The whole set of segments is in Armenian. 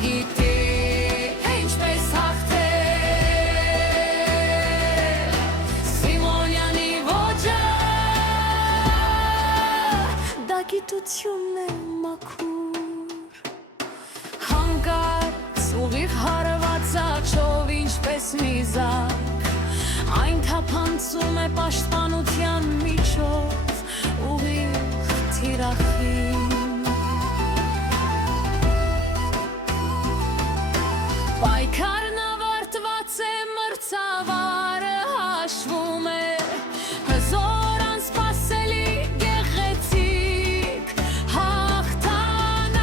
գիտի ինչպես հաղթել Սիմոնյանի ոճը դա գիտությունն է մաքուր հանկարծ ուղիղ հարված աչով ինչպես նիզակ այն թափանցում է պաշտպանության միջով ուղիղ թիրախին պայքարն ավարտված է մրցավարը հաշվում է հզոր անսպասելի գեղեցիկ հաղթանակ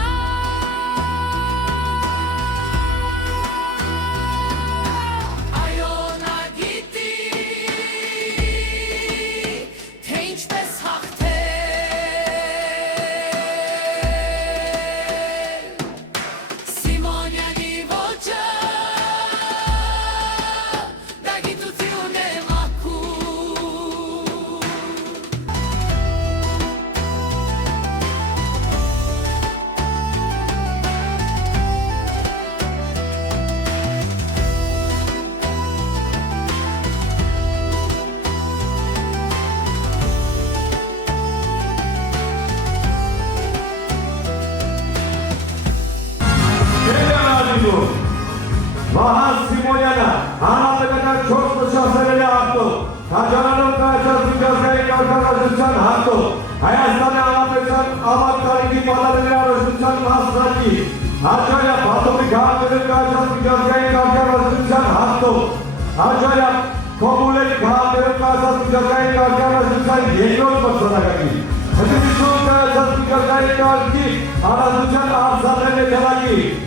այո նա գիտի թե ինչպես հաղթել Սիմոնյանի ոճը դա գիտություն է մաքուր Վահան Սիմոնյանը հանրապետական 4 մրցաշարերի հաղթող, Քաջարյանով կայացած միջազգային կարգավիճակության հաղթող, Հայաստանի Հանրապետության ավագ տարիքի պատանելի առաջնության մասնակից, Հաջարյա Բաթոմի քաղաքներում կայացած միջազգային կարգավիճակության հաղթող, Հաջարյա Կոմուլերի քաղաքներում կայացած միջազգային կարգավիճակության երկրորդ մրցանակակիր, Հնչյունում կայացած միջազգային կարգի հանրապետության արձանների թելակիր